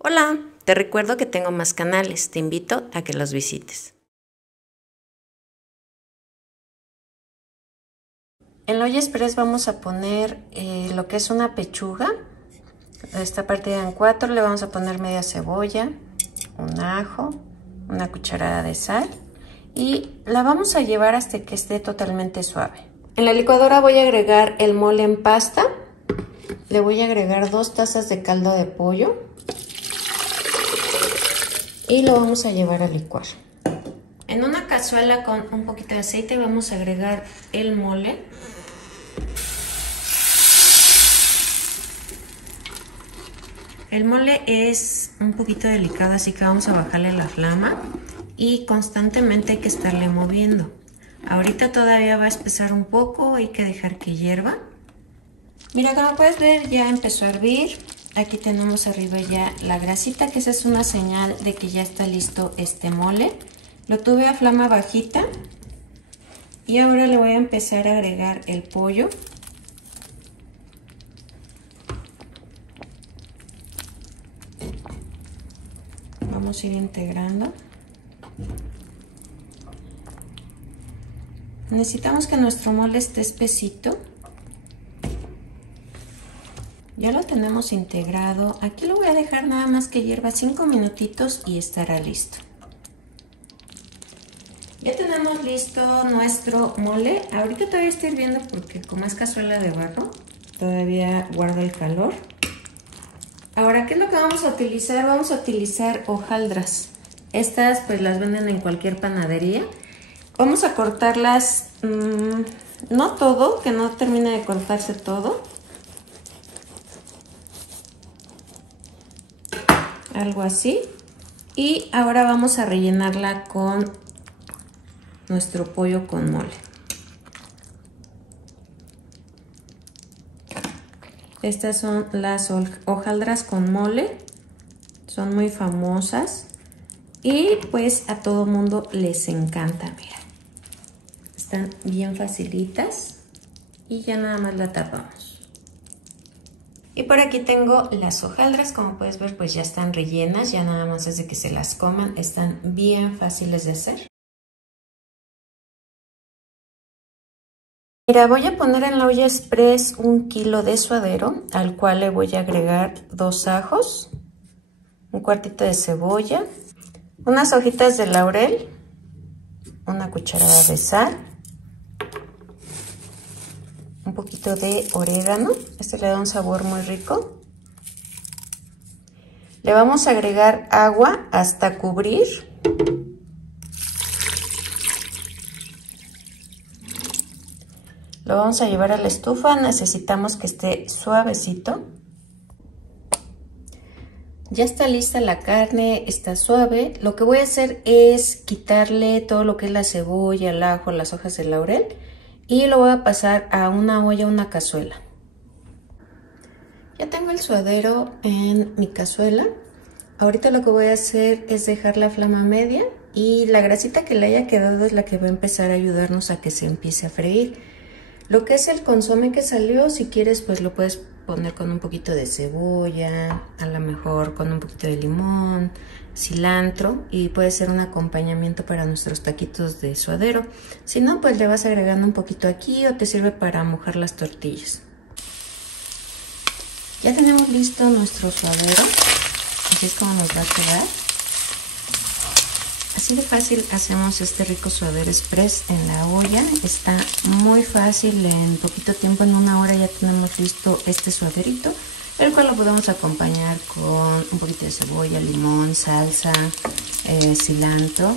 Hola, te recuerdo que tengo más canales, te invito a que los visites. En la olla express vamos a poner lo que es una pechuga. Está partida en 4, le vamos a poner media cebolla, un ajo, una cucharada de sal y la vamos a llevar hasta que esté totalmente suave. En la licuadora voy a agregar el mole en pasta, le voy a agregar 2 tazas de caldo de pollo y lo vamos a llevar a licuar. En una cazuela con un poquito de aceite vamos a agregar el mole. El mole es un poquito delicado, así que vamos a bajarle la flama y constantemente hay que estarle moviendo. Ahorita todavía va a espesar un poco, hay que dejar que hierva. Mira, como puedes ver ya empezó a hervir. Aquí tenemos arriba ya la grasita, que esa es una señal de que ya está listo este mole. Lo tuve a flama bajita y ahora le voy a empezar a agregar el pollo. Vamos a ir integrando. Necesitamos que nuestro mole esté espesito. Ya lo tenemos integrado. Aquí lo voy a dejar nada más que hierva 5 minutitos y estará listo. Ya tenemos listo nuestro mole. Ahorita todavía está hirviendo porque como es cazuela de barro, todavía guarda el calor. Ahora, ¿qué es lo que vamos a utilizar? Vamos a utilizar hojaldras. Estas pues las venden en cualquier panadería. Vamos a cortarlas, no todo, que no termine de cortarse todo. Algo así. Y ahora vamos a rellenarla con nuestro pollo con mole. Estas son las hojaldras con mole. Son muy famosas. Y pues a todo mundo les encanta, mira. Están bien facilitas. Y ya nada más la tapamos. Y por aquí tengo las hojaldras, como puedes ver pues ya están rellenas, ya nada más es de que se las coman, están bien fáciles de hacer. Mira, voy a poner en la olla express 1 kilo de suadero, al cual le voy a agregar 2 ajos, un cuartito de cebolla, unas hojitas de laurel, una cucharada de sal, un poquito de orégano, este le da un sabor muy rico. Le vamos a agregar agua hasta cubrir. Lo vamos a llevar a la estufa, necesitamos que esté suavecito. Ya está lista la carne, está suave. Lo que voy a hacer es quitarle todo lo que es la cebolla, el ajo, las hojas de laurel y lo voy a pasar a una olla, una cazuela. Ya tengo el suadero en mi cazuela. Ahorita lo que voy a hacer es dejar la flama media y la grasita que le haya quedado es la que va a empezar a ayudarnos a que se empiece a freír. Lo que es el consomé que salió, si quieres pues lo puedes poner con un poquito de cebolla, a lo mejor con un poquito de limón, cilantro y puede ser un acompañamiento para nuestros taquitos de suadero. Si no, pues le vas agregando un poquito aquí o te sirve para mojar las tortillas. Ya tenemos listo nuestro suadero, así es como nos va a quedar. Así de fácil hacemos este rico suadero express en la olla. Está muy fácil, en poquito tiempo, en 1 hora ya tenemos listo este suaderito, el cual lo podemos acompañar con un poquito de cebolla, limón, salsa, cilantro.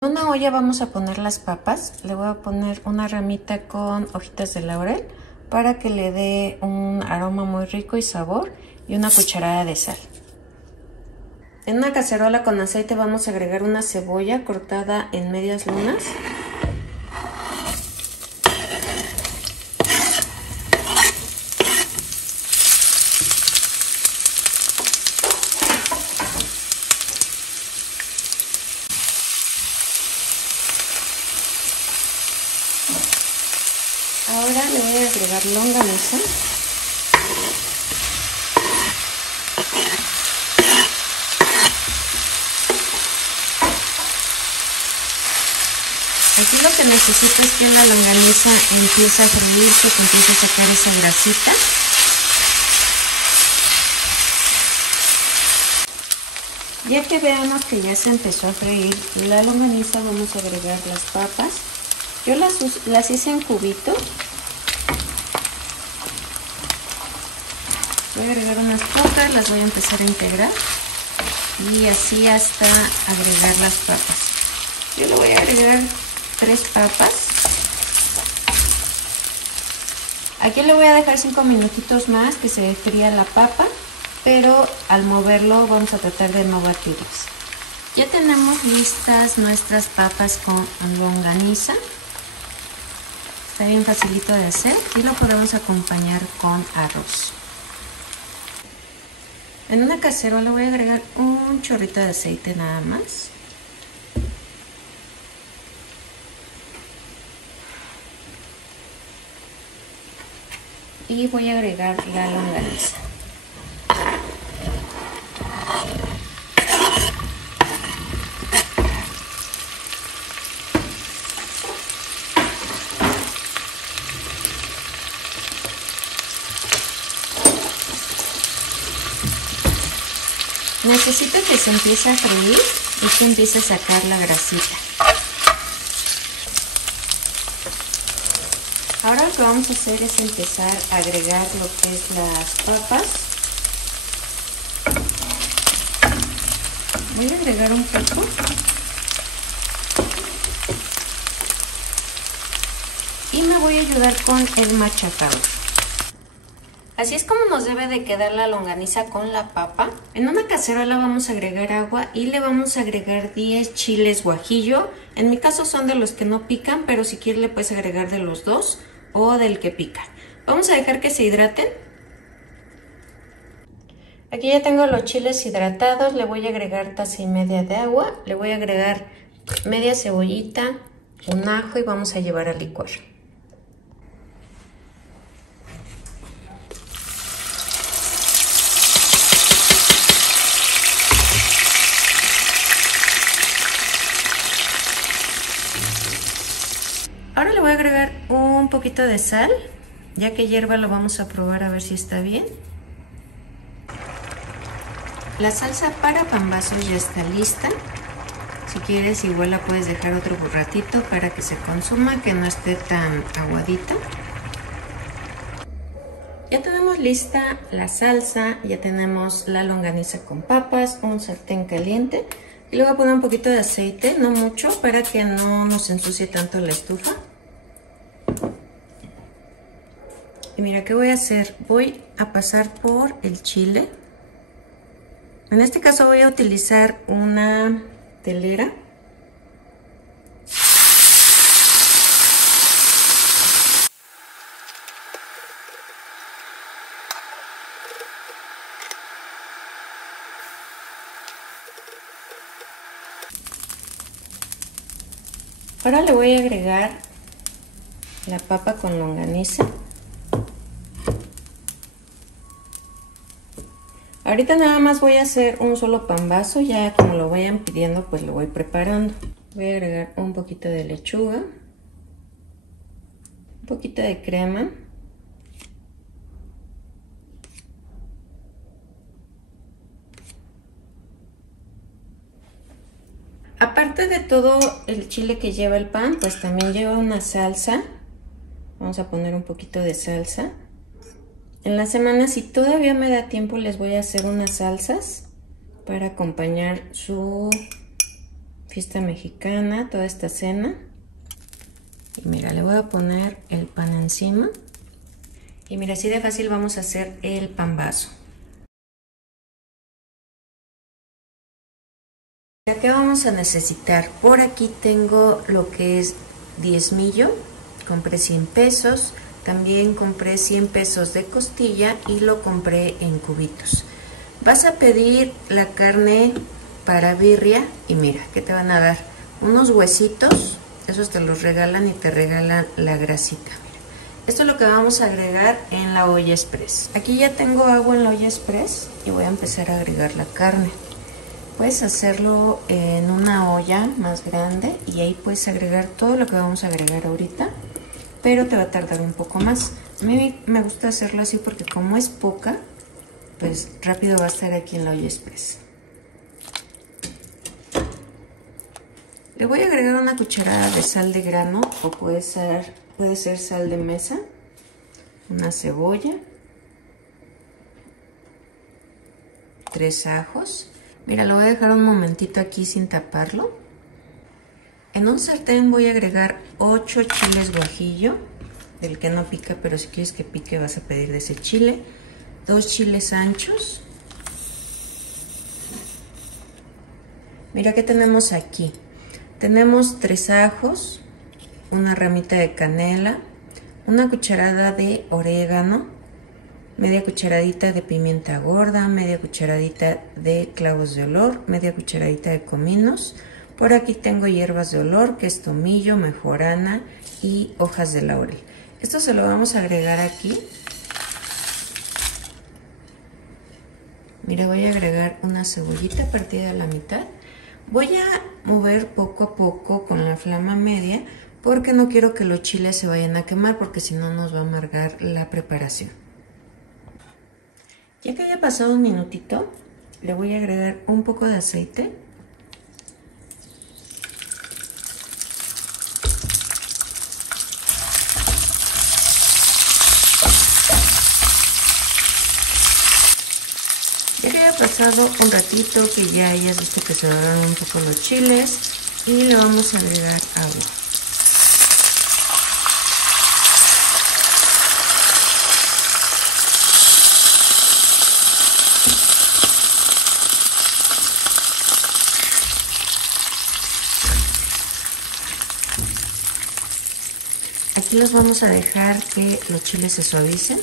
En una olla vamos a poner las papas. Le voy a poner una ramita con hojitas de laurel para que le dé un aroma muy rico y sabor, y una cucharada de sal. En una cacerola con aceite vamos a agregar una cebolla cortada en medias lunas. Ahora le voy a agregar longaniza. que necesito es que la longaniza empiece a freírse, que empiece a sacar esa grasita. Ya que veamos que ya se empezó a freír la longaniza, vamos a agregar las papas. Yo las hice en cubitos. Voy a agregar unas pocas, las voy a empezar a integrar. Y así hasta agregar las papas. Yo le voy a agregar 3 papas. Aquí le voy a dejar 5 minutitos más que se fría la papa, pero al moverlo vamos a tratar de no batirlas. Ya tenemos listas nuestras papas con longaniza. Está bien facilito de hacer y lo podemos acompañar con arroz. En una cacerola voy a agregar un chorrito de aceite nada más. Y voy a agregar la longaniza. Necesito que se empiece a freír y que empiece a sacar la grasita. Ahora lo que vamos a hacer es empezar a agregar lo que es las papas. Voy a agregar un poco. Y me voy a ayudar con el machacador. Así es como nos debe de quedar la longaniza con la papa. En una cacerola vamos a agregar agua y le vamos a agregar 10 chiles guajillo. En mi caso son de los que no pican, pero si quieres le puedes agregar de los dos o del que pica. Vamos a dejar que se hidraten. Aquí ya tengo los chiles hidratados, le voy a agregar taza y media de agua, le voy a agregar media cebollita, un ajo y vamos a llevar a licuar. Ahora le voy a agregar un poquito de sal, ya que hierva lo vamos a probar a ver si está bien. La salsa para pambazos ya está lista. Si quieres igual la puedes dejar otro ratito para que se consuma, que no esté tan aguadita. Ya tenemos lista la salsa, ya tenemos la longaniza con papas, un sartén caliente. Y le voy a poner un poquito de aceite, no mucho, para que no nos ensucie tanto la estufa. Y mira, ¿qué voy a hacer? Voy a pasar por el chile. En este caso voy a utilizar una telera. Ahora le voy a agregar la papa con longaniza. Ahorita nada más voy a hacer un solo pambazo, ya como lo vayan pidiendo pues lo voy preparando. Voy a agregar un poquito de lechuga, un poquito de crema, aparte de todo el chile que lleva el pan, pues también lleva una salsa. Vamos a poner un poquito de salsa. En la semana, si todavía me da tiempo, les voy a hacer unas salsas para acompañar su fiesta mexicana, toda esta cena. Y mira, le voy a poner el pan encima. Y mira, así de fácil vamos a hacer el pambazo. ¿Qué vamos a necesitar? Por aquí tengo lo que es diezmillo, compré 100 pesos. También compré 100 pesos de costilla y lo compré en cubitos. Vas a pedir la carne para birria y mira, ¿qué te van a dar? Unos huesitos, esos te los regalan y te regalan la grasita. Mira. Esto es lo que vamos a agregar en la olla express. Aquí ya tengo agua en la olla express y voy a empezar a agregar la carne. Puedes hacerlo en una olla más grande y ahí puedes agregar todo lo que vamos a agregar ahorita, pero te va a tardar un poco más. A mí me gusta hacerlo así porque como es poca, pues rápido va a estar aquí en la olla express. Le voy a agregar una cucharada de sal de grano o puede ser sal de mesa, una cebolla, 3 ajos. Mira, lo voy a dejar un momentito aquí sin taparlo. En un sartén voy a agregar 8 chiles guajillo, del que no pica, pero si quieres que pique vas a pedir de ese chile. 2 chiles anchos. Mira qué tenemos aquí. Tenemos 3 ajos, una ramita de canela, una cucharada de orégano, media cucharadita de pimienta gorda, media cucharadita de clavos de olor, media cucharadita de cominos. Por aquí tengo hierbas de olor, que es tomillo, mejorana y hojas de laurel. Esto se lo vamos a agregar aquí. Mira, voy a agregar una cebollita partida a la mitad. Voy a mover poco a poco con la flama media porque no quiero que los chiles se vayan a quemar porque si no nos va a amargar la preparación. Ya que haya pasado un minutito, le voy a agregar un poco de aceite. Ya que haya pasado un ratito, que ya hayas visto que se doraron un poco los chiles, y le vamos a agregar agua. Aquí los vamos a dejar que los chiles se suavicen.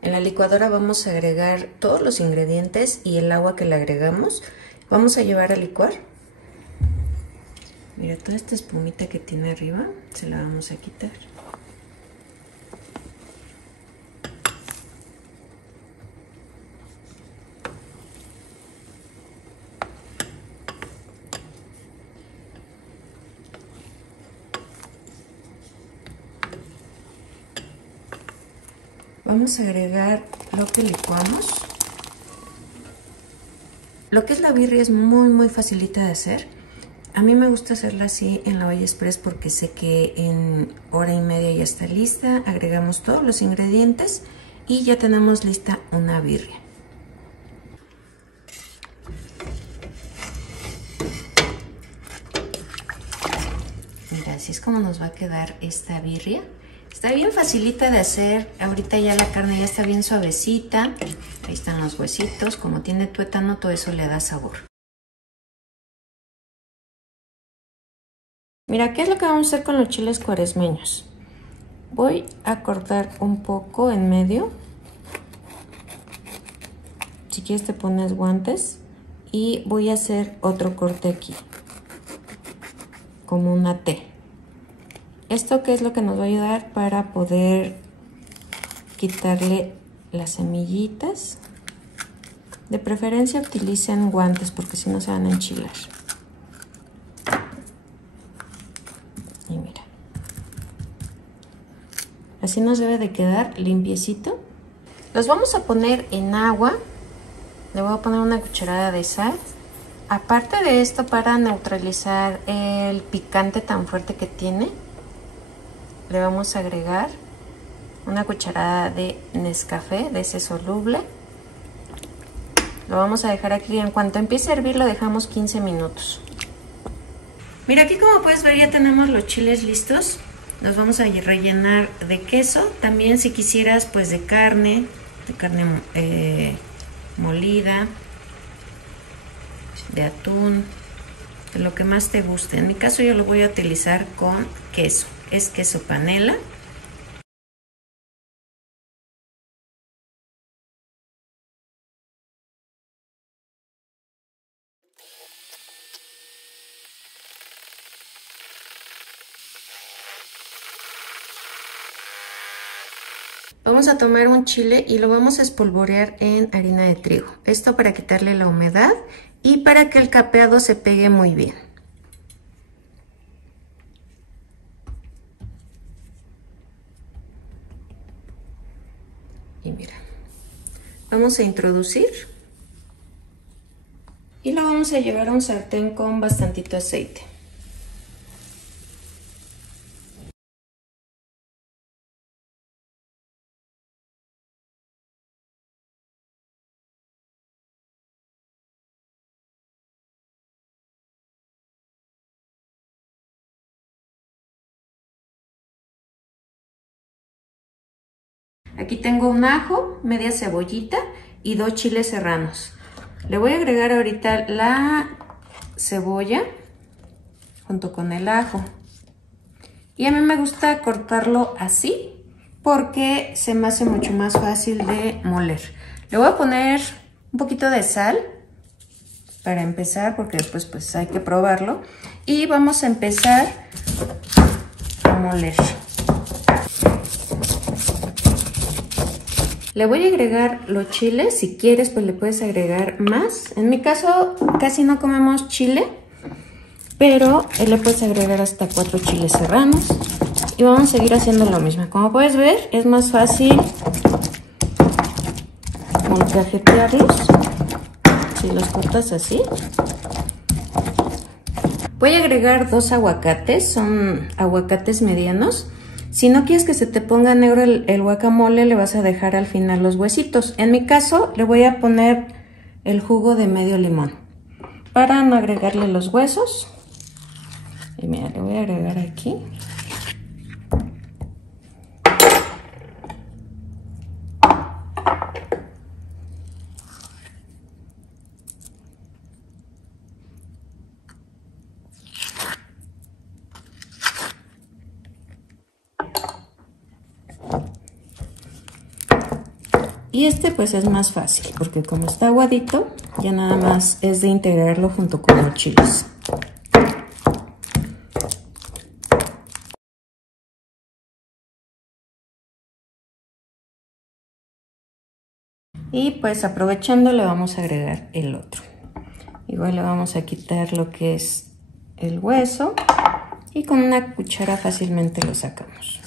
En la licuadora vamos a agregar todos los ingredientes y el agua que le agregamos. Vamos a llevar a licuar. Mira, toda esta espumita que tiene arriba se la vamos a quitar. Vamos a agregar lo que licuamos. Lo que es la birria es muy facilita de hacer. A mí me gusta hacerla así en la olla express porque sé que en hora y media ya está lista. Agregamos todos los ingredientes y ya tenemos lista una birria. Mira, así es como nos va a quedar esta birria. Está bien facilita de hacer. Ahorita ya la carne ya está bien suavecita. Ahí están los huesitos. Como tiene tuétano, todo eso le da sabor. Mira, ¿qué es lo que vamos a hacer con los chiles cuaresmeños? Voy a cortar un poco en medio. Si quieres te pones guantes. Y voy a hacer otro corte aquí. Como una T. ¿Esto qué es lo que nos va a ayudar para poder quitarle las semillitas? De preferencia utilicen guantes porque si no se van a enchilar. Y mira. Así nos debe de quedar limpiecito. Los vamos a poner en agua. Le voy a poner una cucharada de sal. Aparte de esto, para neutralizar el picante tan fuerte que tiene, le vamos a agregar una cucharada de Nescafé, de ese soluble. Lo vamos a dejar aquí. En cuanto empiece a hervir, lo dejamos 15 minutos. Mira, aquí como puedes ver ya tenemos los chiles listos. Los vamos a rellenar de queso. También si quisieras pues de carne molida, de atún, de lo que más te guste. En mi caso yo lo voy a utilizar con queso. Es queso panela. Vamos a tomar un chile y lo vamos a espolvorear en harina de trigo. Esto para quitarle la humedad y para que el capeado se pegue muy bien. Y mira, vamos a introducir y lo vamos a llevar a un sartén con bastantito aceite. Aquí tengo un ajo, media cebollita y 2 chiles serranos. Le voy a agregar ahorita la cebolla junto con el ajo. Y a mí me gusta cortarlo así porque se me hace mucho más fácil de moler. Le voy a poner un poquito de sal para empezar porque después pues hay que probarlo. Y vamos a empezar a moler. Le voy a agregar los chiles, si quieres pues le puedes agregar más. En mi caso casi no comemos chile, pero le puedes agregar hasta 4 chiles serranos. Y vamos a seguir haciendo lo mismo. Como puedes ver es más fácil molcajetearlos si los cortas así. Voy a agregar 2 aguacates, son aguacates medianos. Si no quieres que se te ponga negro el guacamole, le vas a dejar al final los huesitos. En mi caso, le voy a poner el jugo de medio limón para no agregarle los huesos. Y mira, le voy a agregar aquí. Y este pues es más fácil porque como está aguadito, ya nada más es de integrarlo junto con los chiles. Y pues aprovechando le vamos a agregar el otro. Igual le vamos a quitar lo que es el hueso y con una cuchara fácilmente lo sacamos.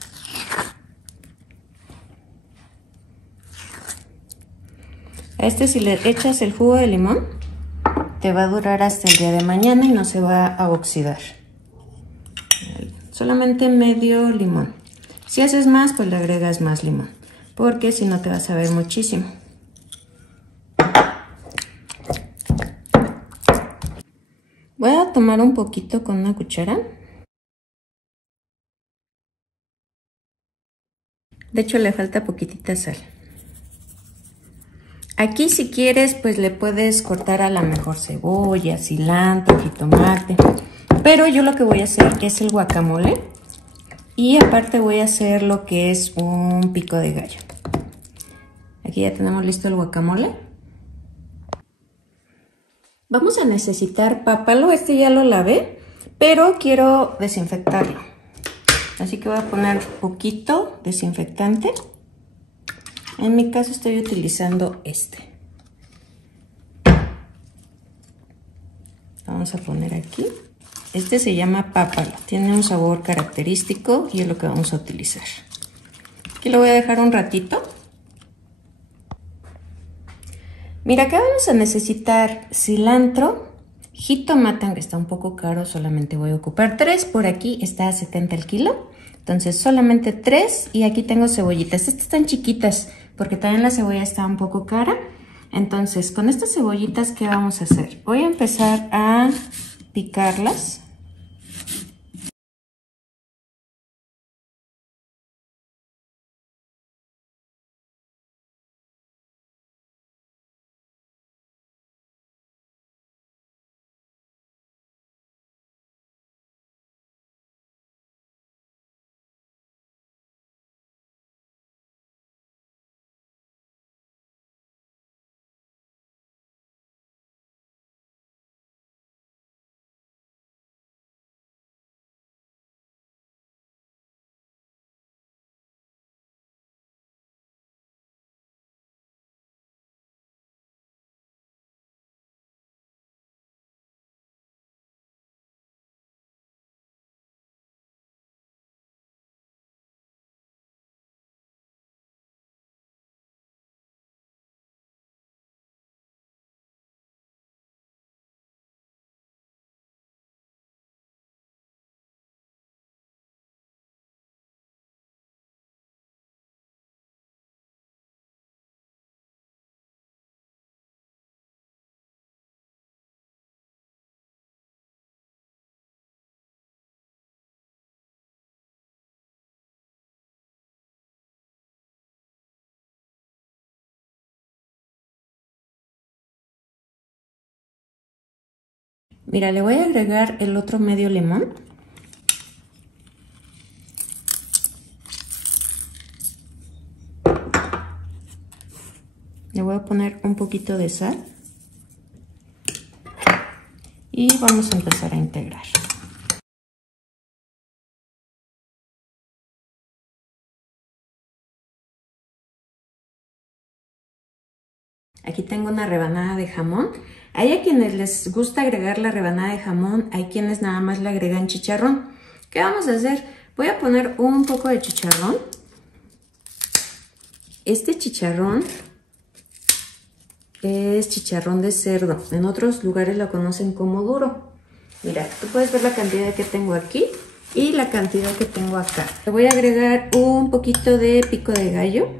A este si le echas el jugo de limón, te va a durar hasta el día de mañana y no se va a oxidar. Solamente medio limón. Si haces más, pues le agregas más limón, porque si no te va a saber muchísimo. Voy a tomar un poquito con una cuchara. De hecho, le falta poquitita sal. Aquí si quieres, pues le puedes cortar a la mejor cebolla, cilantro, jitomate. Pero yo lo que voy a hacer es el guacamole. Y aparte voy a hacer lo que es un pico de gallo. Aquí ya tenemos listo el guacamole. Vamos a necesitar pápalo, este ya lo lavé, pero quiero desinfectarlo. Así que voy a poner poquito desinfectante. En mi caso estoy utilizando este. Vamos a poner aquí. Este se llama pápalo, tiene un sabor característico y es lo que vamos a utilizar. Aquí lo voy a dejar un ratito. Mira, acá vamos a necesitar cilantro, jitomate, aunque está un poco caro, solamente voy a ocupar 3. Por aquí está a 70 el kilo, entonces solamente 3. Y aquí tengo cebollitas, estas están chiquitas porque también la cebolla está un poco cara. Entonces con estas cebollitas, ¿qué vamos a hacer? Voy a empezar a picarlas. Mira, le voy a agregar el otro medio limón. Le voy a poner un poquito de sal. Y vamos a empezar a integrar. Aquí tengo una rebanada de jamón. Hay a quienes les gusta agregar la rebanada de jamón, hay quienes nada más le agregan chicharrón. ¿Qué vamos a hacer? Voy a poner un poco de chicharrón. Este chicharrón es chicharrón de cerdo. En otros lugares lo conocen como duro. Mira, tú puedes ver la cantidad que tengo aquí y la cantidad que tengo acá. Le voy a agregar un poquito de pico de gallo.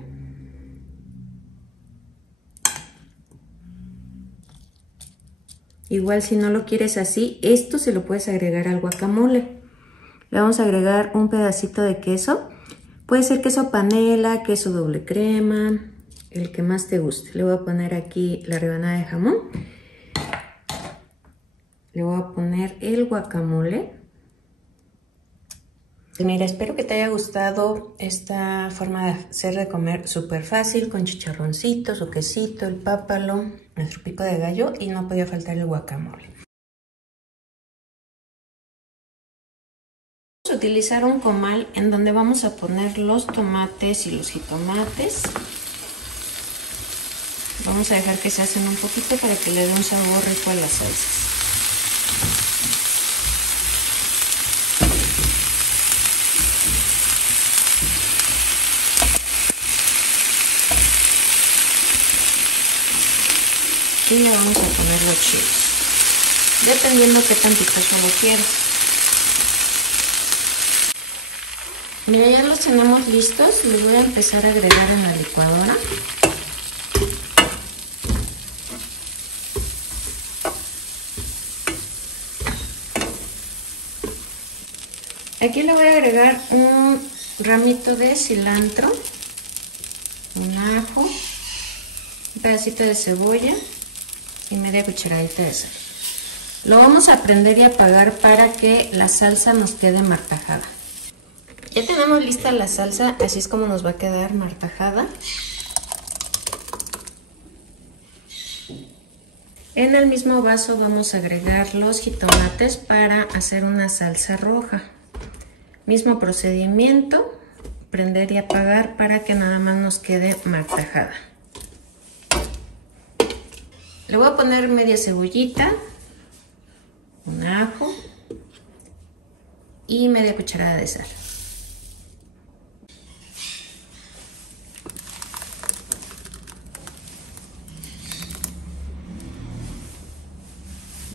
Igual si no lo quieres así, esto se lo puedes agregar al guacamole. Le vamos a agregar un pedacito de queso. Puede ser queso panela, queso doble crema, el que más te guste. Le voy a poner aquí la rebanada de jamón. Le voy a poner el guacamole. Mira, espero que te haya gustado esta forma de hacer de comer súper fácil, con chicharroncito, su quesito, el pápalo, nuestro pico de gallo y no podía faltar el guacamole. Vamos a utilizar un comal en donde vamos a poner los tomates y los jitomates. Vamos a dejar que se hacen un poquito para que le dé un sabor rico a las salsas. Y le vamos a poner los chiles, dependiendo qué tantito solo quieras. Mira, ya los tenemos listos. Los voy a empezar a agregar en la licuadora. Aquí le voy a agregar un ramito de cilantro, un ajo, un pedacito de cebolla y media cucharadita de sal. Lo vamos a prender y apagar para que la salsa nos quede martajada. Ya tenemos lista la salsa, así es como nos va a quedar martajada. En el mismo vaso vamos a agregar los jitomates para hacer una salsa roja. Mismo procedimiento, prender y apagar para que nada más nos quede martajada. Le voy a poner media cebollita, un ajo y media cucharada de sal.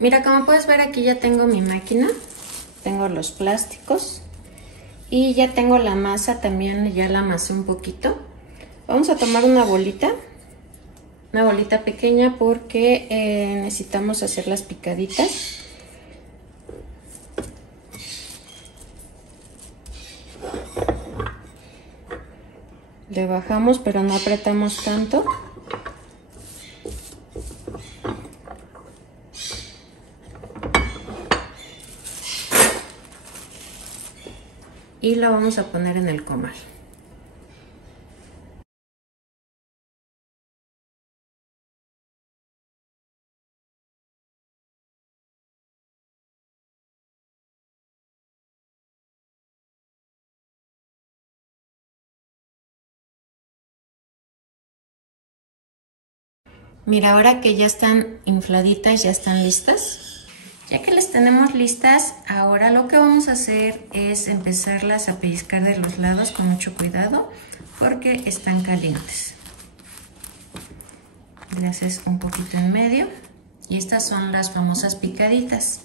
Mira, como puedes ver aquí ya tengo mi máquina, tengo los plásticos y ya tengo la masa también, ya la amasé un poquito. Vamos a tomar una bolita pequeña porque necesitamos hacer las picaditas. Le bajamos pero no apretamos tanto. Y la vamos a poner en el comal. Mira, ahora que ya están infladitas, ya están listas. Ya que las tenemos listas, ahora lo que vamos a hacer es empezarlas a pellizcar de los lados con mucho cuidado porque están calientes. Le haces un poquito en medio y estas son las famosas picaditas.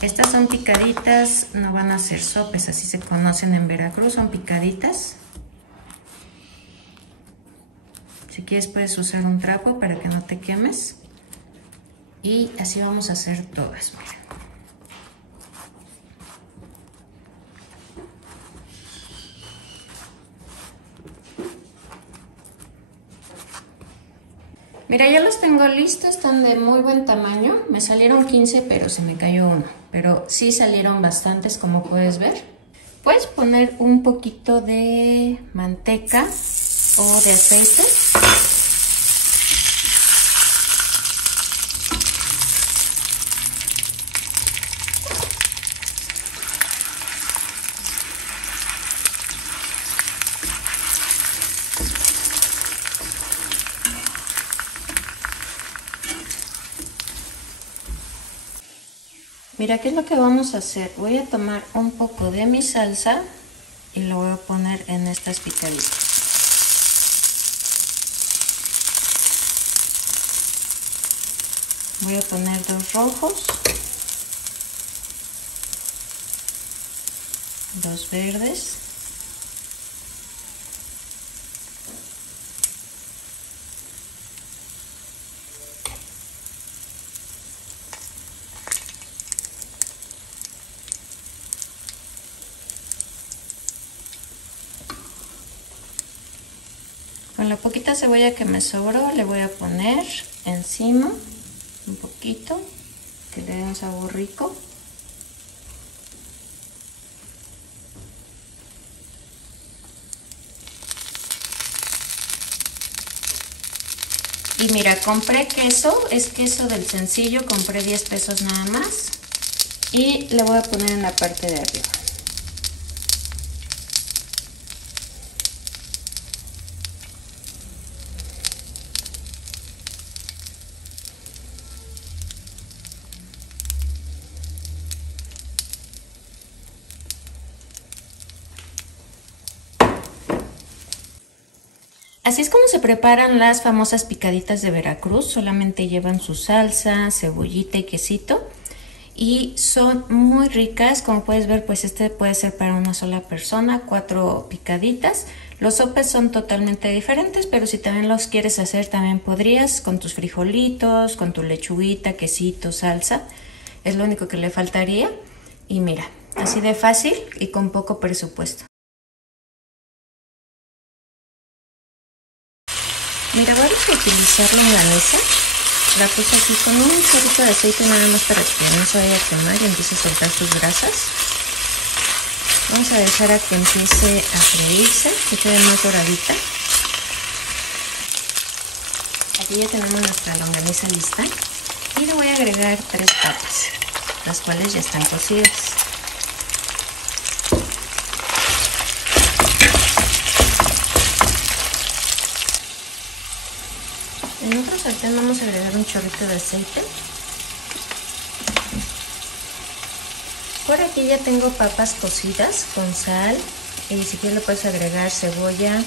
Estas son picaditas, no van a ser sopes, así se conocen en Veracruz, son picaditas. Si quieres puedes usar un trapo para que no te quemes. Y así vamos a hacer todas, mira. Mira, ya los tengo listos, están de muy buen tamaño. Me salieron 15, pero se me cayó uno. Pero sí salieron bastantes, como puedes ver. Puedes poner un poquito de manteca o de aceite. Mira, ¿qué es lo que vamos a hacer? Voy a tomar un poco de mi salsa y lo voy a poner en estas picaditas. Voy a poner 2 rojos, 2 verdes, con la poquita cebolla que me sobró le voy a poner encima un poquito, que le dé un sabor rico. Y mira, compré queso, es queso del sencillo, compré 10 pesos nada más. Y le voy a poner en la parte de arriba. Así es como se preparan las famosas picaditas de Veracruz. Solamente llevan su salsa, cebollita y quesito. Y son muy ricas. Como puedes ver, pues este puede ser para una sola persona, 4 picaditas. Los sopes son totalmente diferentes, pero si también los quieres hacer, también podrías con tus frijolitos, con tu lechuguita, quesito, salsa. Es lo único que le faltaría. Y mira, así de fácil y con poco presupuesto. Mira, vamos a utilizar longaniza. La puse aquí con un chorrito de aceite nada más para que no se vaya a quemar y empiece a soltar sus grasas. Vamos a dejar a que empiece a freírse, que quede más doradita. Aquí ya tenemos nuestra longaniza lista. Y le voy a agregar 3 papas, las cuales ya están cocidas. En otro sartén vamos a agregar un chorrito de aceite. Por aquí ya tengo papas cocidas con sal y si quieres le puedes agregar cebolla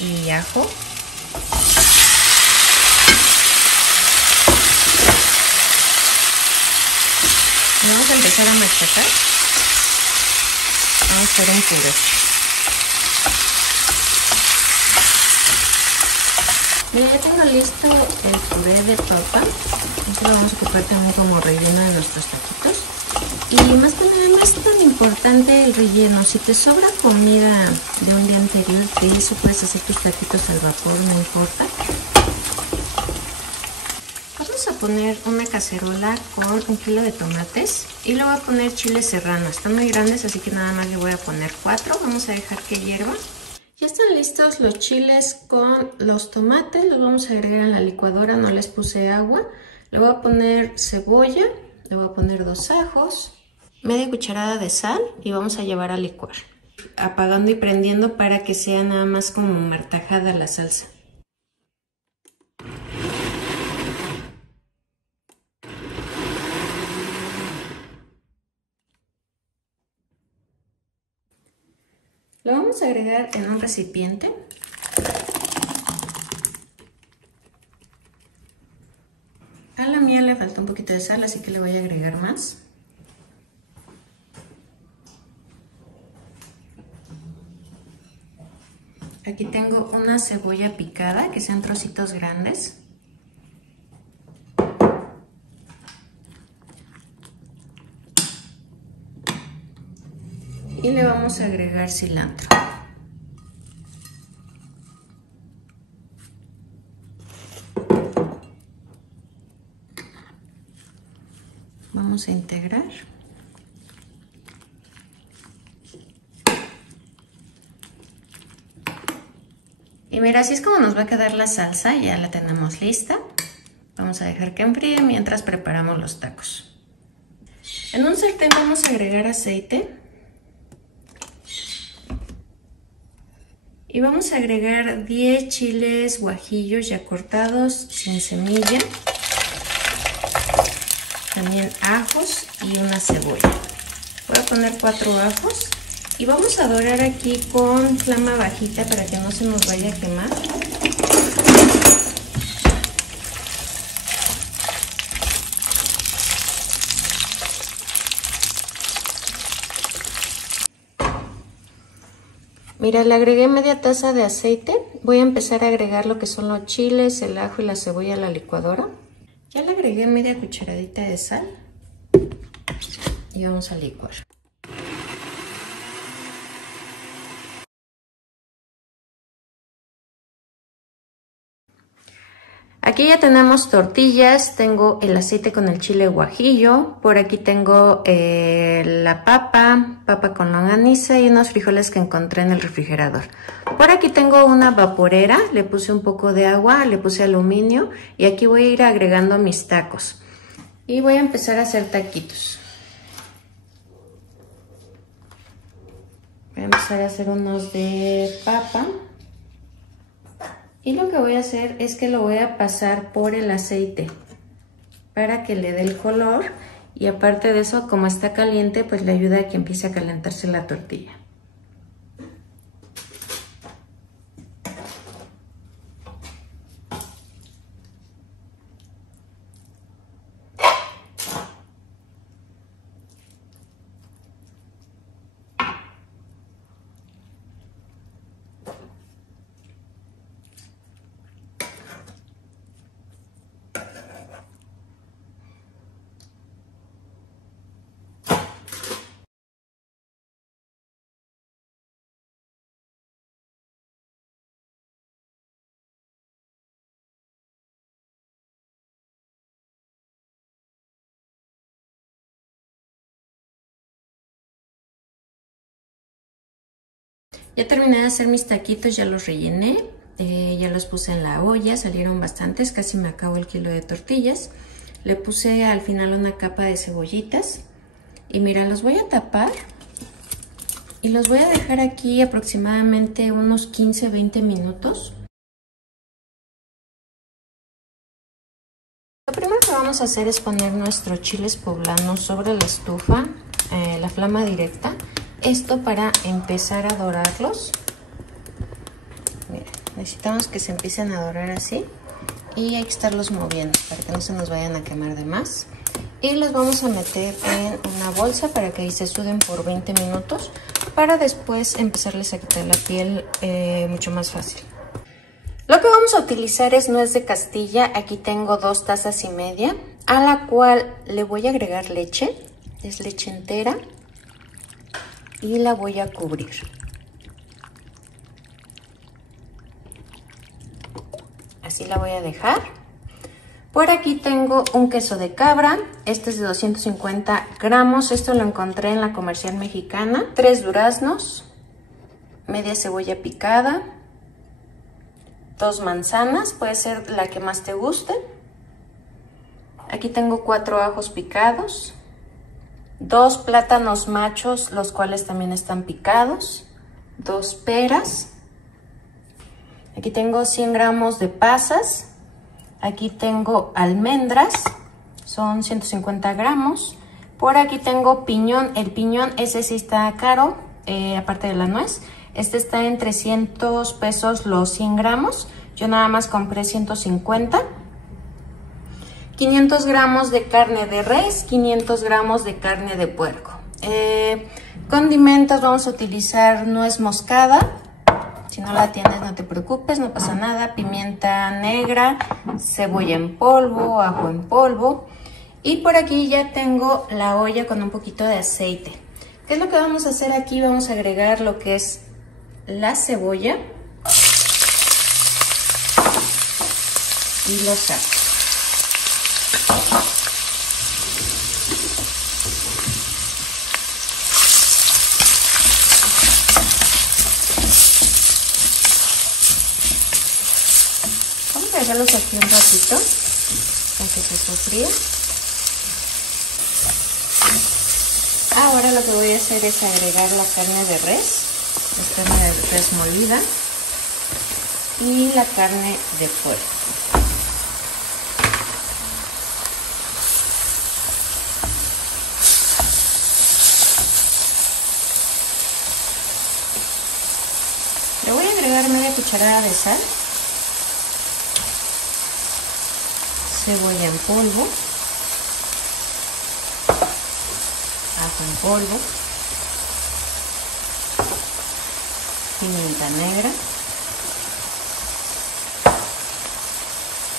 y ajo. Y vamos a empezar a machacar. Vamos a hacer un puré. Mira, ya tengo listo el puré de papa. Esto lo vamos a ocupar también como relleno de nuestros taquitos. Y más que nada no es tan importante el relleno. Si te sobra comida de un día anterior, de eso puedes hacer tus taquitos al vapor, no importa. Vamos a poner una cacerola con 1 kilo de tomates y le voy a poner chiles serrano. Están muy grandes, así que nada más le voy a poner 4. Vamos a dejar que hierva. Ya están listos los chiles con los tomates, los vamos a agregar en la licuadora, no les puse agua. Le voy a poner cebolla, le voy a poner 2 ajos, media cucharada de sal y vamos a llevar a licuar. Apagando y prendiendo para que sea nada más como martajada la salsa. Lo vamos a agregar en un recipiente. A la mía le falta un poquito de sal, así que le voy a agregar más. Aquí tengo una cebolla picada, que sean trocitos grandes. Y le vamos a agregar cilantro. vamos a integrar. Y mira, así es como nos va a quedar la salsa, ya la tenemos lista. Vamos a dejar que enfríe mientras preparamos los tacos. En un sartén vamos a agregar aceite. Y vamos a agregar 10 chiles guajillos ya cortados sin semilla. También ajos y una cebolla. Voy a poner 4 ajos. Y vamos a dorar aquí con flama bajita para que no se nos vaya a quemar. Mira, le agregué media taza de aceite. Voy a empezar a agregar lo que son los chiles, el ajo y la cebolla a la licuadora. Ya le agregué media cucharadita de sal y vamos a licuar. Aquí ya tenemos tortillas, tengo el aceite con el chile guajillo, por aquí tengo la papa con longaniza y unos frijoles que encontré en el refrigerador. Por aquí tengo una vaporera, le puse un poco de agua, le puse aluminio y aquí voy a ir agregando mis tacos. Y voy a empezar a hacer taquitos. Voy a empezar a hacer unos de papa. Y lo que voy a hacer es que lo voy a pasar por el aceite para que le dé el color y aparte de eso, como está caliente, pues le ayuda a que empiece a calentarse la tortilla. Ya terminé de hacer mis taquitos, ya los rellené, ya los puse en la olla, salieron bastantes, casi me acabo el kilo de tortillas. Le puse al final una capa de cebollitas y mira, los voy a tapar y los voy a dejar aquí aproximadamente unos 15-20 minutos. Lo primero que vamos a hacer es poner nuestros chiles poblanos sobre la estufa, la flama directa. Esto para empezar a dorarlos. Mira, necesitamos que se empiecen a dorar así y hay que estarlos moviendo para que no se nos vayan a quemar de más. Y los vamos a meter en una bolsa para que ahí se suden por 20 minutos para después empezarles a quitar la piel mucho más fácil. Lo que vamos a utilizar es nuez de Castilla. Aquí tengo 2 tazas y media a la cual le voy a agregar leche. Es leche entera. Y la voy a cubrir. Así la voy a dejar. Por aquí tengo un queso de cabra. Este es de 250 gramos. Esto lo encontré en la Comercial Mexicana. 3 duraznos. Media cebolla picada. 2 manzanas. Puede ser la que más te guste. Aquí tengo 4 ajos picados. 2 plátanos machos, los cuales también están picados, 2 peras, aquí tengo 100 gramos de pasas, aquí tengo almendras, son 150 gramos, por aquí tengo piñón, el piñón ese sí está caro, aparte de la nuez, este está en 300 pesos los 100 gramos, yo nada más compré 150. 500 gramos de carne de res, 500 gramos de carne de puerco. Condimentos, vamos a utilizar nuez moscada. Si no la tienes, no te preocupes, no pasa nada. Pimienta negra, cebolla en polvo, ajo en polvo. Y por aquí ya tengo la olla con un poquito de aceite. ¿Qué es lo que vamos a hacer aquí? Vamos a agregar lo que es la cebolla y los ajos. dejarlos aquí un ratito para que se sofría. Ahora lo que voy a hacer es agregar la carne de res, la carne de res molida y la carne de puerco. Le voy a agregar media cucharada de sal, cebolla en polvo, ajo en polvo, pimienta negra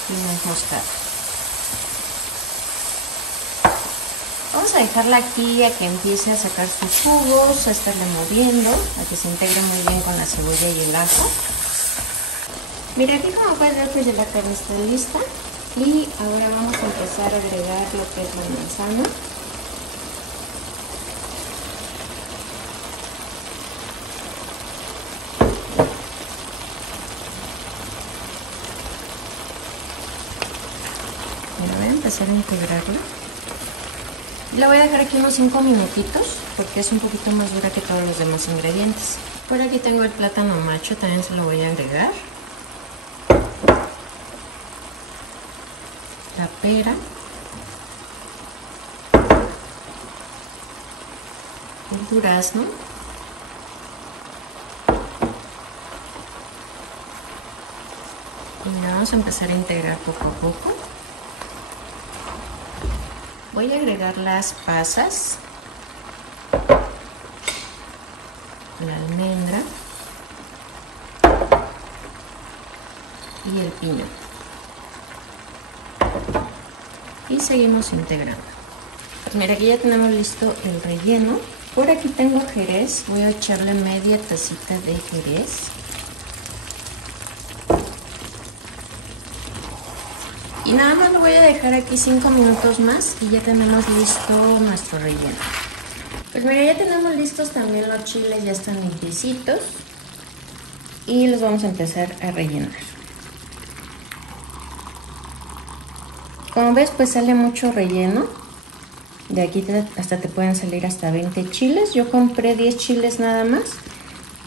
y nuez moscada. Vamos a dejarla aquí a que empiece a sacar sus jugos, a estarle moviendo, a que se integre muy bien con la cebolla y el ajo. Mira, aquí como puedes ver pues ya la carne está lista y ahora vamos a empezar a agregar lo que es la manzana. Mira, voy a empezar a integrarla. La voy a dejar aquí unos 5 minutitos porque es un poquito más dura que todos los demás ingredientes. Por aquí tengo el plátano macho, también se lo voy a agregar. La pera. El durazno. Y vamos a empezar a integrar poco a poco. Voy a agregar las pasas, la almendra y el piñón. Y seguimos integrando. Pues mira, aquí ya tenemos listo el relleno. Por aquí tengo jerez, voy a echarle media tacita de jerez. Y nada más lo voy a dejar aquí 5 minutos más y ya tenemos listo nuestro relleno. Pues mira, ya tenemos listos también los chiles, ya están limpiecitos. Y los vamos a empezar a rellenar. Como ves, pues sale mucho relleno. De aquí hasta te pueden salir hasta 20 chiles. Yo compré 10 chiles nada más.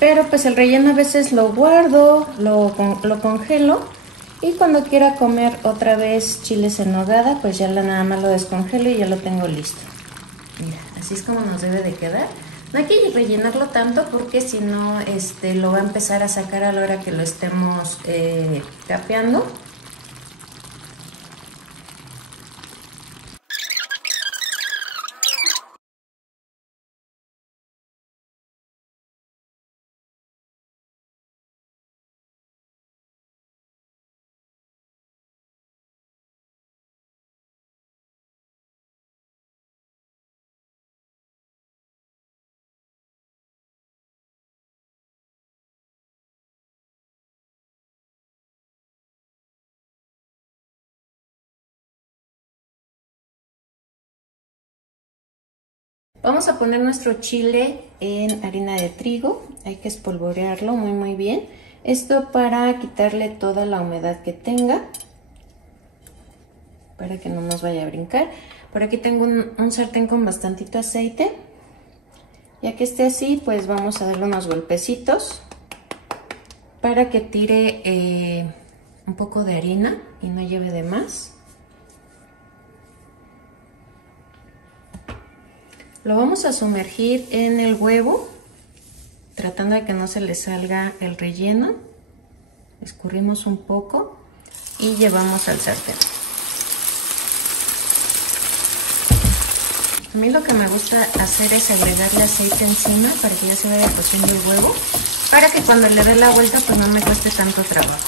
Pero pues el relleno a veces lo guardo, lo congelo. Y cuando quiera comer otra vez chiles en nogada, pues ya nada más lo descongelo y ya lo tengo listo. Mira, así es como nos debe de quedar. No hay que rellenarlo tanto porque si no lo va a empezar a sacar a la hora que lo estemos capeando. Vamos a poner nuestro chile en harina de trigo, hay que espolvorearlo muy bien. Esto para quitarle toda la humedad que tenga, para que no nos vaya a brincar. Por aquí tengo un sartén con bastantito aceite. Ya que esté así, pues vamos a darle unos golpecitos para que tire un poco de harina y no lleve de más. Lo vamos a sumergir en el huevo, tratando de que no se le salga el relleno. Escurrimos un poco y llevamos al sartén. A mí lo que me gusta hacer es agregarle aceite encima para que ya se vaya cociendo el huevo, para que cuando le dé la vuelta pues no me cueste tanto trabajo.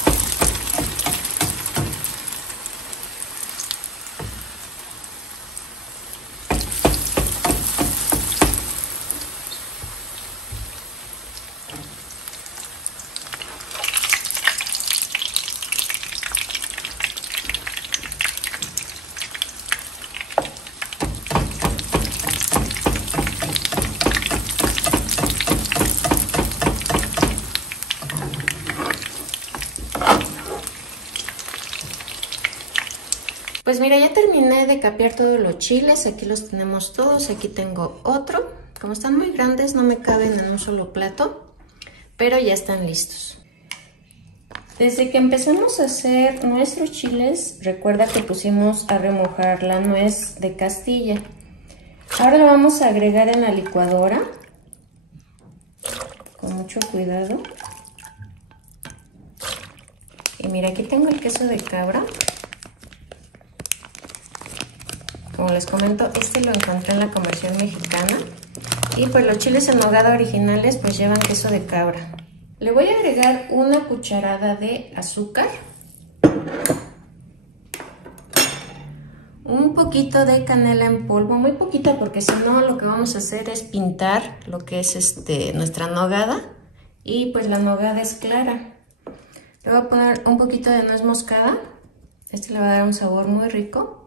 Pues mira, ya terminé de capear todos los chiles, aquí los tenemos todos, aquí tengo otro. Como están muy grandes no me caben en un solo plato, pero ya están listos. Desde que empezamos a hacer nuestros chiles, recuerda que pusimos a remojar la nuez de Castilla. Ahora lo vamos a agregar en la licuadora, con mucho cuidado. Y mira, aquí tengo el queso de cabra. Como les comento, este lo encontré en la conversión mexicana. Y pues los chiles en nogada originales pues llevan queso de cabra. Le voy a agregar una cucharada de azúcar. Un poquito de canela en polvo, muy poquita porque si no lo que vamos a hacer es pintar lo que es nuestra nogada. Y pues la nogada es clara. Le voy a poner un poquito de nuez moscada. Este le va a dar un sabor muy rico.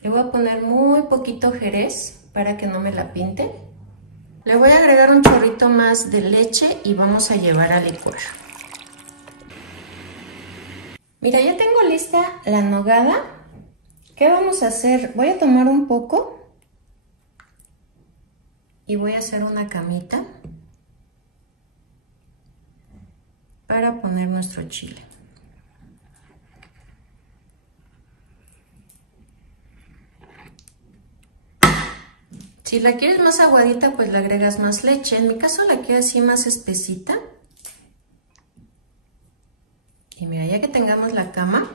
Le voy a poner muy poquito jerez para que no me la pinte. Le voy a agregar un chorrito más de leche y vamos a llevar a licuar. Mira, ya tengo lista la nogada. ¿Qué vamos a hacer? Voy a tomar un poco y voy a hacer una camita para poner nuestro chile. Si la quieres más aguadita, pues le agregas más leche. En mi caso la quiero así más espesita. Y mira, ya que tengamos la cama,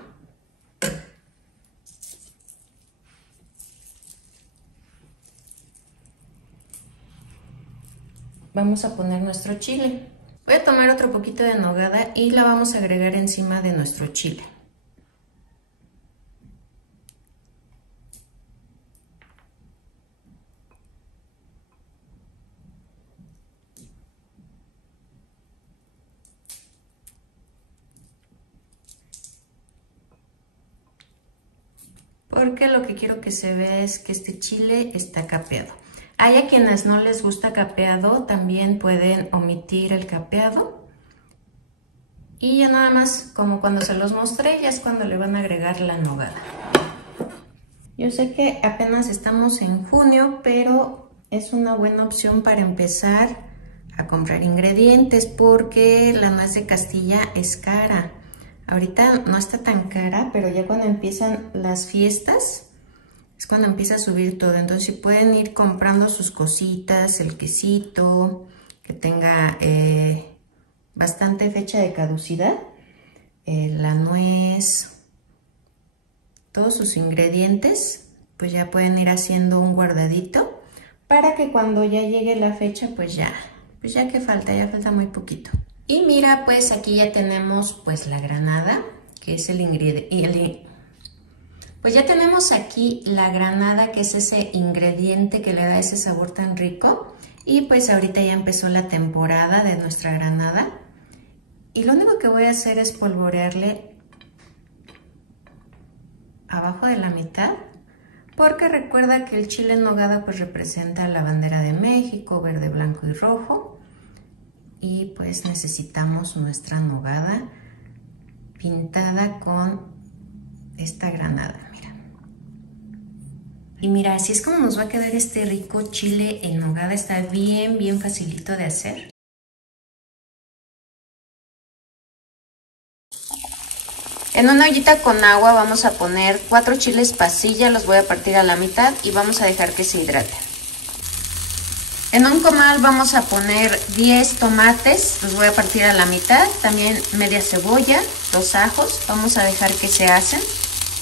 vamos a poner nuestro chile. Voy a tomar otro poquito de nogada y la vamos a agregar encima de nuestro chile. Porque lo que quiero que se vea es que este chile está capeado. Hay a quienes no les gusta capeado, también pueden omitir el capeado. Y ya nada más, como cuando se los mostré, ya es cuando le van a agregar la nogada. Yo sé que apenas estamos en junio, pero es una buena opción para empezar a comprar ingredientes porque la nuez de Castilla es cara. Ahorita no está tan cara, pero ya cuando empiezan las fiestas es cuando empieza a subir todo. Entonces si pueden ir comprando sus cositas, el quesito, que tenga bastante fecha de caducidad, la nuez, todos sus ingredientes, pues ya pueden ir haciendo un guardadito para que cuando ya llegue la fecha, pues ya que falta, ya falta muy poquito. Y mira, pues aquí ya tenemos pues la granada, que es el ingrediente. Pues ya tenemos aquí la granada, que es ese ingrediente que le da ese sabor tan rico. Y pues ahorita ya empezó la temporada de nuestra granada. Y lo único que voy a hacer es polvorearle abajo de la mitad. Porque recuerda que el chile en nogada pues representa la bandera de México, verde, blanco y rojo. Y pues necesitamos nuestra nogada pintada con esta granada, mira. Y mira, así es como nos va a quedar este rico chile en nogada. Está bien facilito de hacer. En una ollita con agua vamos a poner 4 chiles pasilla, los voy a partir a la mitad y vamos a dejar que se hidraten. En un comal vamos a poner 10 tomates, los voy a partir a la mitad, también media cebolla, 2 ajos, vamos a dejar que se hacen.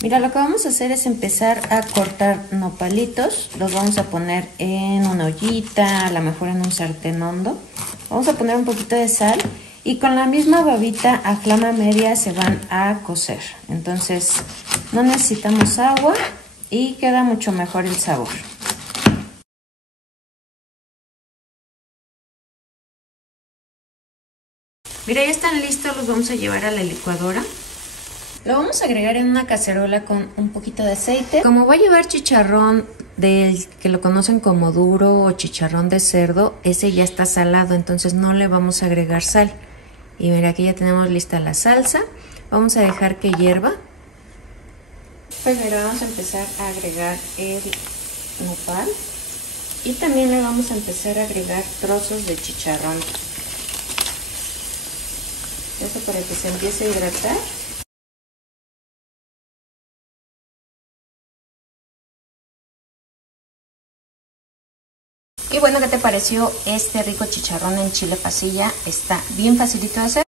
Mira, lo que vamos a hacer es empezar a cortar nopalitos, los vamos a poner en una ollita, a lo mejor en un sartén hondo. Vamos a poner un poquito de sal y con la misma babita a flama media se van a cocer. Entonces no necesitamos agua y queda mucho mejor el sabor. Mira, ya están listos, los vamos a llevar a la licuadora. Lo vamos a agregar en una cacerola con un poquito de aceite. Como voy a llevar chicharrón del que lo conocen como duro o chicharrón de cerdo, ese ya está salado, entonces no le vamos a agregar sal. Y mira, aquí ya tenemos lista la salsa. Vamos a dejar que hierva. Pues mira, vamos a empezar a agregar el nopal y también le vamos a empezar a agregar trozos de chicharrón. Esto para que se empiece a hidratar. Y bueno, ¿qué te pareció este rico chicharrón en chile pasilla? Está bien facilito de hacer.